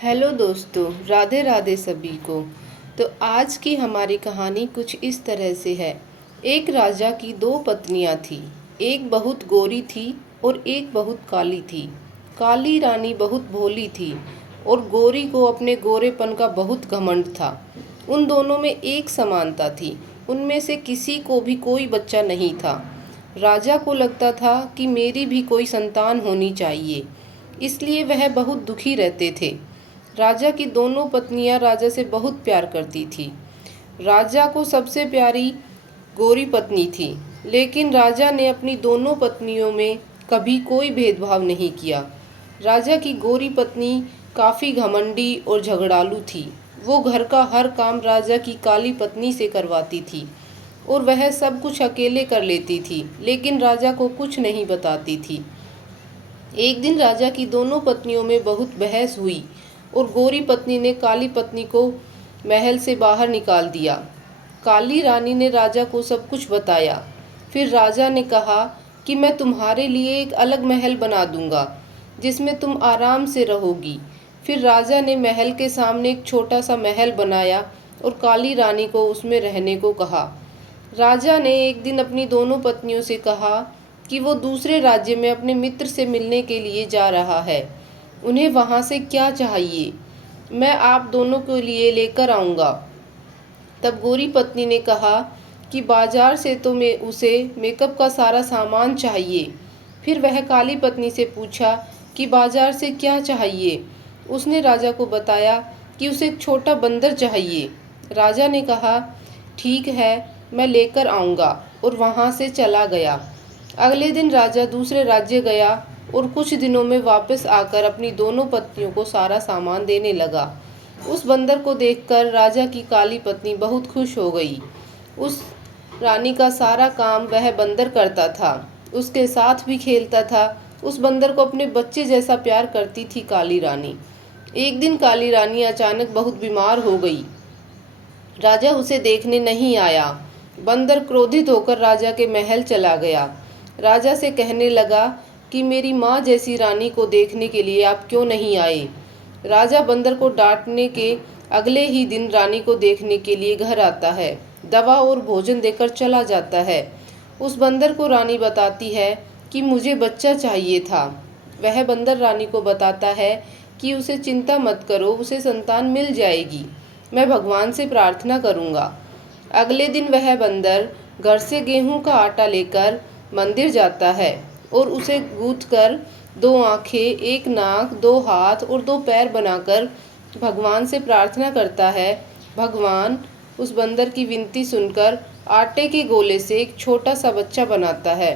Hello दोस्तों, राधे राधे सभी को। तो आज की हमारी कहानी कुछ इस तरह से है। एक राजा की दो पत्नियां थी। एक बहुत गोरी थी और एक बहुत काली थी। काली रानी बहुत भोली थी और गोरी को अपने गोरेपन का बहुत घमंड था। उन दोनों में एक समानता थी, उनमें से किसी को भी कोई बच्चा नहीं था। राजा को लगता था कि मेरी भी कोई संतान होनी चाहिए, इसलिए वह बहुत दुखी रहते थे। राजा की दोनों पत्नियां राजा से बहुत प्यार करती थी। राजा को सबसे प्यारी गोरी पत्नी थी, लेकिन राजा ने अपनी दोनों पत्नियों में कभी कोई भेदभाव नहीं किया। राजा की गोरी पत्नी काफ़ी घमंडी और झगड़ालू थी। वो घर का हर काम राजा की काली पत्नी से करवाती थी और वह सब कुछ अकेले कर लेती थी, लेकिन राजा को कुछ नहीं बताती थी। एक दिन राजा की दोनों पत्नियों में बहुत बहस हुई और गोरी पत्नी ने काली पत्नी को महल से बाहर निकाल दिया। काली रानी ने राजा को सब कुछ बताया। फिर राजा ने कहा कि मैं तुम्हारे लिए एक अलग महल बना दूंगा, जिसमें तुम आराम से रहोगी। फिर राजा ने महल के सामने एक छोटा सा महल बनाया और काली रानी को उसमें रहने को कहा। राजा ने एक दिन अपनी दोनों पत्नियों से कहा कि वो दूसरे राज्य में अपने मित्र से मिलने के लिए जा रहा है। उन्हें वहाँ से क्या चाहिए, मैं आप दोनों के लिए लेकर आऊँगा। तब गोरी पत्नी ने कहा कि बाजार से तो मैं उसे मेकअप का सारा सामान चाहिए। फिर वह काली पत्नी से पूछा कि बाजार से क्या चाहिए। उसने राजा को बताया कि उसे एक छोटा बंदर चाहिए। राजा ने कहा, ठीक है, मैं लेकर आऊँगा, और वहाँ से चला गया। अगले दिन राजा दूसरे राज्य गया और कुछ दिनों में वापस आकर अपनी दोनों पत्नियों को सारा सामान देने लगा। उस बंदर को देखकर राजा की काली पत्नी बहुत खुश हो गई। उस रानी का सारा काम वह बंदर करता था, उसके साथ भी खेलता था। उस बंदर को अपने बच्चे जैसा प्यार करती थी काली रानी। एक दिन काली रानी अचानक बहुत बीमार हो गई। राजा उसे देखने नहीं आया। बंदर क्रोधित होकर राजा के महल चला गया। राजा से कहने लगा कि मेरी माँ जैसी रानी को देखने के लिए आप क्यों नहीं आए। राजा बंदर को डांटने के अगले ही दिन रानी को देखने के लिए घर आता है, दवा और भोजन देकर चला जाता है। उस बंदर को रानी बताती है कि मुझे बच्चा चाहिए था। वह बंदर रानी को बताता है कि उसे चिंता मत करो, उसे संतान मिल जाएगी, मैं भगवान से प्रार्थना करूँगा। अगले दिन वह बंदर घर से गेहूं का आटा लेकर मंदिर जाता है और उसे गूंथकर 2 आँखें, 1 नाक, 2 हाथ और 2 पैर बनाकर भगवान से प्रार्थना करता है। भगवान उस बंदर की विनती सुनकर आटे के गोले से एक छोटा सा बच्चा बनाता है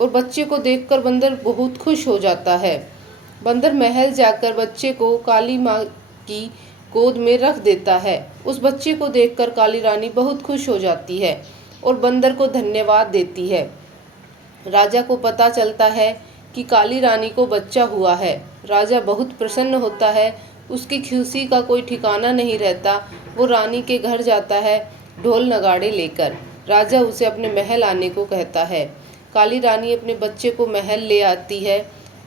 और बच्चे को देखकर बंदर बहुत खुश हो जाता है। बंदर महल जाकर बच्चे को काली माँ की गोद में रख देता है। उस बच्चे को देखकर काली रानी बहुत खुश हो जाती है और बंदर को धन्यवाद देती है। राजा को पता चलता है कि काली रानी को बच्चा हुआ है। राजा बहुत प्रसन्न होता है, उसकी खुशी का कोई ठिकाना नहीं रहता। वो रानी के घर जाता है ढोल नगाड़े लेकर। राजा उसे अपने महल आने को कहता है। काली रानी अपने बच्चे को महल ले आती है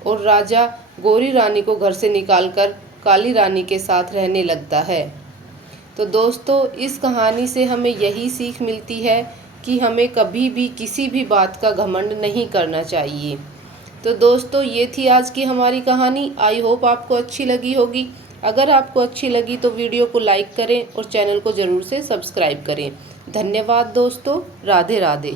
और राजा गोरी रानी को घर से निकालकर काली रानी के साथ रहने लगता है। तो दोस्तों, इस कहानी से हमें यही सीख मिलती है कि हमें कभी भी किसी भी बात का घमंड नहीं करना चाहिए। तो दोस्तों, ये थी आज की हमारी कहानी। आई होप आपको अच्छी लगी होगी। अगर आपको अच्छी लगी तो वीडियो को लाइक करें और चैनल को ज़रूर से सब्सक्राइब करें। धन्यवाद दोस्तों। राधे राधे।